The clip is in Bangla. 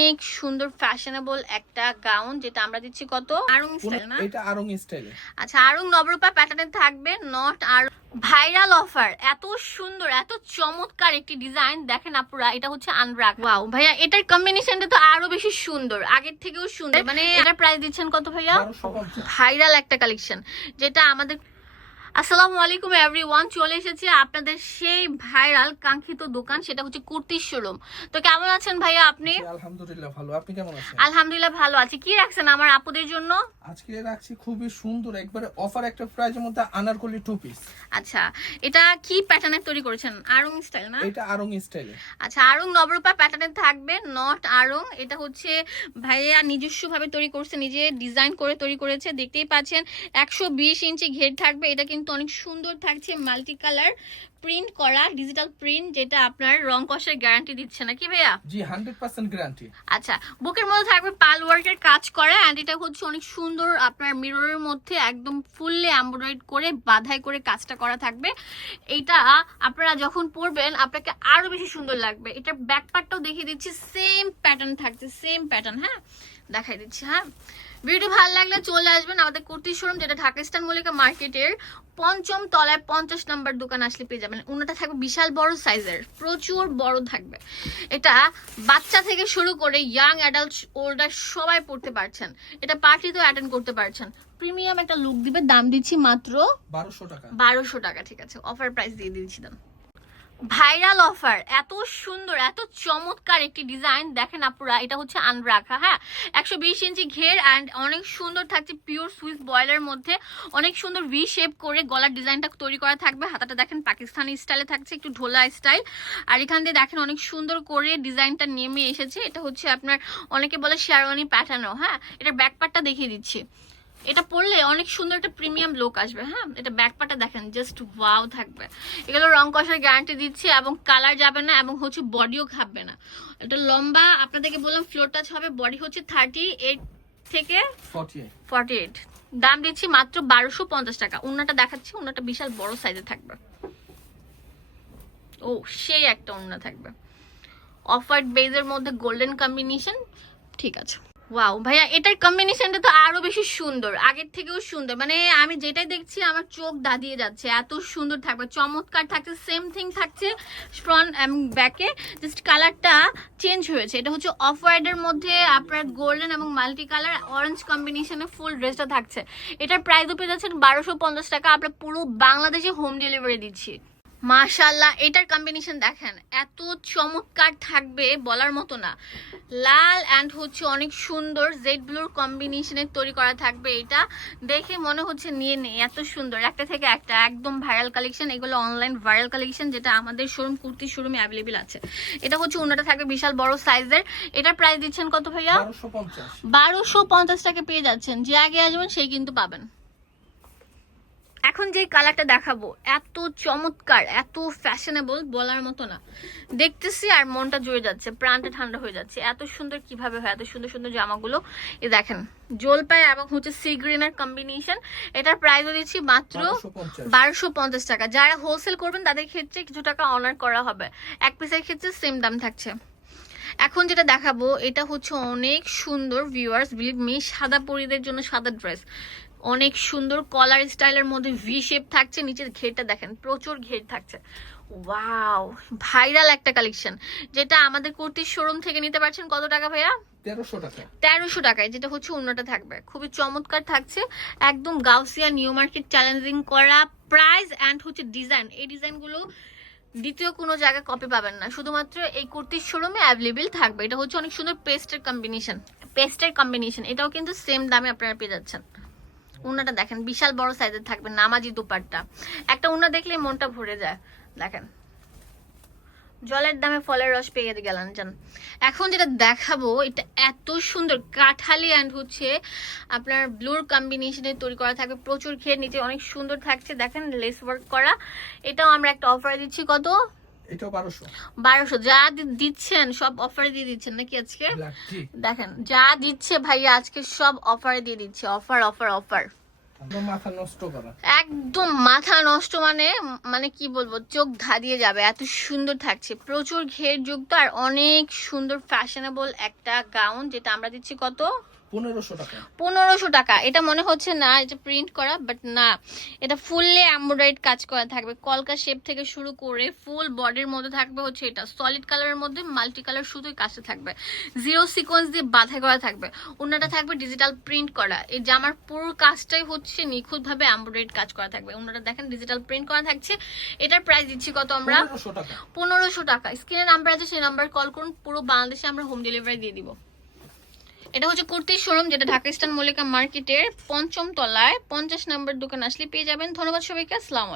অনেক সুন্দর ফ্যাশনেবল একটা গাউন যেটা আমরা দিচ্ছি কত? আরং স্টাইল না? এটা আরং স্টাইলে আচ্ছা আরং নবরূপা প্যাটার্নে থাকবে নট আর ভাইরাল অফার এত সুন্দর এত চমৎকার একটি ডিজাইন দেখেন আপুরা এটা হচ্ছে আনব্রাক ওয়াও ভাইয়া এটার কম্বিনেশনটা তো আরও বেশি সুন্দর আগের থেকেও সুন্দর। মানে এটার প্রাইস দিচ্ছেন কত ভাইয়া? ভাইরাল একটা কালেকশন যেটা আমাদের আসসালামু আলাইকুম এভরিওয়ান চলে এসেছে আপনাদের সেই ভাইরাল কাঙ্ক্ষিত দোকান সেটা হচ্ছে কুর্তির শোরুম তো কেমন আছেন ভাইয়া আপনি? আলহামদুলিল্লাহ ভালো। আপনি কেমন আছেন? আলহামদুলিল্লাহ ভালো আছি। কি রাখছেন আমার আপুদের জন্য? আজকে রাখছি খুবই সুন্দর একবারে অফার একটা প্রাইজের মধ্যে আনারকলি টু পিস আচ্ছা এটা কি প্যাটার্নের তৈরি করেছেন? আরং স্টাইল না? এটা আরং স্টাইলে আচ্ছা আরং নবরূপা প্যাটার্নে থাকবে নট আরং। এটা হচ্ছে ভাইয়া নিজস্ব ভাবে তৈরি করছে নিজে ডিজাইন করে তৈরি করেছে। দেখতেই পাচ্ছেন একশো বিশ ইঞ্চি ঘের থাকবে। এটা কিন্তু অনেক সুন্দর থাকছে মাল্টি কালার প্রিন্ট করা ডিজিটাল প্রিন্ট যেটা আপনার রং কষের গ্যারান্টি দিচ্ছে নাকি ভাইয়া? জি হান্ড্রেড পার্সেন্ট গ্যারান্টি আচ্ছা বুকের মধ্যে থাকবে পাল ওয়ার্কের কাজ করা অ্যান্ড এটা হচ্ছে অনেক সুন্দর আপনার মিররের মধ্যে একদম ফুললি এমব্রয়েড করে বাধাই করে কাজটা করা থাকবে। এটা আপনারা যখন পরবেন আপনাকে আরও বেশি সুন্দর লাগবে। এটার ব্যাক পার্টটাও দেখিয়ে দিচ্ছি সেম প্যাটার্ন থাকছে সেম প্যাটার্ন হ্যাঁ? দেখাই দিচ্ছি হ্যাঁ? ভিডিও ভালো লাগলে চলে আসবেন আমাদের কুর্তি শোরুম যেটা ঢাকা ইস্টার্ন মল্লিকা মার্কেটের পঞ্চম তলায় পঞ্চাশ নাম্বার দোকান আসলে পেয়ে যাবেন। ওনাটা থাকবে বিশাল বড় সাইজের প্রচুর বড় থাকবে। এটা বাচ্চা থেকে শুরু করে ইয়াং অ্যাডাল্ট ওল্ডার সবাই পড়তে পারছেন। এটা পার্টিতেও অ্যাটেন্ড করতে পারছেন। প্রিমিয়াম একটা লুক দিবে দাম দিচ্ছি মাত্র বারোশো টাকা। বারোশো টাকা ঠিক আছে। অফার প্রাইস দিয়ে দিয়েছি দাম। ভাইরাল অফার, এত সুন্দর, এত চমৎকার একটি ডিজাইন। দেখেন আপুরা, এটা হচ্ছে আনরাখা হ্যাঁ? একশো বিশ ইঞ্চি ঘের অ্যান্ড অনেক সুন্দর থাকছে পিওর সুইস বয়েলের মধ্যে। অনেক সুন্দর ভি শেপ করে গলার ডিজাইনটা তৈরি করা থাকবে। হাতাটা দেখেন পাকিস্তানি স্টাইলে থাকছে, একটু ঢোলা স্টাইল আর এখান দিয়ে দেখেন অনেক সুন্দর করে ডিজাইনটা নেমে এসেছে। এটা হচ্ছে আপনার, অনেকে বলে শেরওয়ানি প্যাটার্নও হ্যাঁ? এটার ব্যাকপার্টটা দেখিয়ে দিচ্ছি। এটা পরলে অনেক সুন্দর একটা প্রিমিয়াম লুক আসবে হ্যাঁ? এটা ব্যাকপাটা দেখেন জাস্ট ওয়াও থাকবে। এগুলো রং কষার গ্যারান্টি দিচ্ছে এবং কালার যাবে না এবং হচ্ছে বডিও খাবে না। এটা লম্বা আপনাদেরকে বললাম ফ্লোর টাচ হবে বডি হচ্ছে থার্টি এইট থেকে ফর্টি ফর্টি এইট দাম দিচ্ছি মাত্র বারোশো পঞ্চাশ টাকা। উন্নাটা দেখাচ্ছি উন্নাটা বিশাল বড় সাইজে থাকবে। ও সেই একটা উন্না থাকবে। অফ হোয়াইট বেজের মধ্যে গোল্ডেন কম্বিনেশন ঠিক আছে। ওয়াও ভাইয়া, এটার কম্বিনেশনটা তো আরও বেশি সুন্দর, আগের থেকেও সুন্দর। মানে আমি যেটাই দেখছি, আমার চোখ দাঁড়িয়ে যাচ্ছে, এত সুন্দর থাকবে, চমৎকার থাকছে সেম থিং থাকছে ফ্রন্ট ব্যাকে জাস্ট কালারটা চেঞ্জ হয়েছে। এটা হচ্ছে অফ হোয়াইটের মধ্যে আপনার গোল্ডেন এবং মাল্টি কালার অরেঞ্জ কম্বিনেশনে ফুল ড্রেসটা থাকছে। এটার প্রাইসও পেয়ে যাচ্ছেন বারোশো পঞ্চাশ টাকা, আমরা পুরো বাংলাদেশে হোম ডেলিভারি দিচ্ছি। মাশাল্লাহ এটার কম্বিনেশন দেখেন এত চমৎকার থাকবে বলার মতো না। লাল অ্যান্ড হচ্ছে অনেক সুন্দর জেড ব্লুর কম্বিনেশনের তৈরি করা থাকবে এটা। দেখে মনে হচ্ছে নিয়ে নেই এত সুন্দর। একটা থেকে একটা একদম ভাইরাল কালেকশন এগুলো অনলাইন ভাইরাল কালেকশন যেটা আমাদের শোরুম কুর্তি শোরুমে অ্যাভেলেবেল আছে। এটা হচ্ছে ওনাটা থাকবে বিশাল বড় সাইজের এটার প্রাইস দিচ্ছেন কত ভাইয়া? বারোশো পঞ্চাশ টাকা পেয়ে যাচ্ছেন। যে আগে আসবেন সেই কিন্তু পাবেন। যে কালারটা দেখাবো এত চমৎকার এত ফ্যাশনেবল বলার মতো না। দেখতেছি আর মনটা জুড়ে যাচ্ছে প্রাণটা ঠান্ডা হয়ে যাচ্ছে। এত সুন্দর কীভাবে হয় এত সুন্দর সুন্দর জামাগুলো এ দেখেন জলপাই এবং হচ্ছে সি গ্রিনের কম্বিনেশন এটার প্রাইসও দিচ্ছি মাত্র বারোশো পঞ্চাশ। বারোশো পঞ্চাশ টাকা। যারা হোলসেল করবেন তাদের ক্ষেত্রে কিছু টাকা অনার করা হবে। এক পিসের ক্ষেত্রে সেম দাম থাকছে। এখন যেটা দেখাবো এটা হচ্ছে অনেক সুন্দর ভিউয়ার্স বিলিভ মি সাদা পরিদের জন্য সাদা ড্রেস অনেক সুন্দর কলার স্টাইলের মধ্যে ভি শেপ থাকছে নিচের ঘেরটা দেখেন প্রচুর ঘের থাকছে। ওয়াও ভাইরাল একটা কালেকশন যেটা আমাদের কুর্তির শোরুম থেকে নিতে পারছেন কত টাকা ভাইয়া? তেরোশো টাকা। তেরোশো টাকায় যেটা হচ্ছে অন্যটা থাকবে। খুবই চমৎকার থাকছে একদম গাউসিয়া নিউ মার্কেট চ্যালেঞ্জিং করা প্রাইস অ্যান্ড হচ্ছে ডিজাইন এই ডিজাইনগুলো দ্বিতীয় কোনো জায়গায় কপি পাবেন না। শুধুমাত্র এই কুর্তির শোরুমে অ্যাভেলেবেল থাকবে। এটা হচ্ছে অনেক সুন্দর পেস্টের কম্বিনেশন পেস্টের কম্বিনেশন এটাও কিন্তু সেম দামে আপনারা পেয়ে যাচ্ছেন। উনাটা দেখেন, বিশাল বড় সাইজের থাকবে নামাজি দুপারটা একটা উনা দেখলে মনটা ভরে যায়। দেখেন, জলের দামে ফলের রস পেয়ে গেলেন, জান। এখন যেটা দেখাবো, এটা এত সুন্দর, কাঠালি অ্যান্ড হচ্ছে আপনার ব্লুর কম্বিনেশনে তৈরি করা থাকবে, প্রচুর খেয়ে নিচে অনেক সুন্দর থাকছে। দেখেন লেস ওয়ার্ক করা। এটাও আমরা একটা অফার দিচ্ছি, কত? এটাও যা দিচ্ছেন সব অফারে দিয়ে দিচ্ছেন নাকি আজকে? দেখেন যা দিচ্ছে ভাইয়া আজকে সব অফারে দিয়ে দিচ্ছে। অফার অফার অফার মাথা নষ্ট একদম মাথা নষ্ট মানে মানে কি বলব চোখ ধাঁধিয়ে যাবে। এত সুন্দর থাকছে। প্রচুর ঘের যুক্ত আর অনেক সুন্দর ফ্যাশনেবল একটা গাউন যেটা আমরা দিচ্ছি কত? পনেরোশো টাকা। পনেরোশো টাকা। এটা মনে হচ্ছে না এটা প্রিন্ট করা বাট না। এটা ফুললি এমব্রয়ডারিড কাজ করা থাকবে। কলকা শেপ থেকে শুরু করে ফুল বডির মধ্যে থাকবে হচ্ছে এটা। সলিড কালারের মধ্যে মাল্টি কালার শুধুই কাজটা থাকবে। জিরো সিকোয়েন্স দিয়ে বাধাই করা থাকবে। অন্যটা থাকবে ডিজিটাল প্রিন্ট করা। এই জামার পুরো কাজটাই হচ্ছে নিখুঁতভাবে এমব্রয়ডারিড কাজ করা থাকবে। অন্যটা দেখেন ডিজিটাল প্রিন্ট করা থাকছে। এটার প্রাইস দিচ্ছি কত আমরা? পনেরোশো টাকা। পনেরোশো টাকা। স্ক্রিনে নাম্বার আছে সেই নাম্বার কল করুন। পুরো বাংলাদেশে আমরা হোম ডেলিভারি দিয়ে দিব। এটা হচ্ছে কুর্তির শোরুম যেটা ঢাকা স্টান মল্লিকা মার্কেটের পঞ্চম তলায়। পঞ্চাশ নম্বর দোকান আসলে পেয়ে যাবেন। ধন্যবাদ সবাইকে। আসসালামু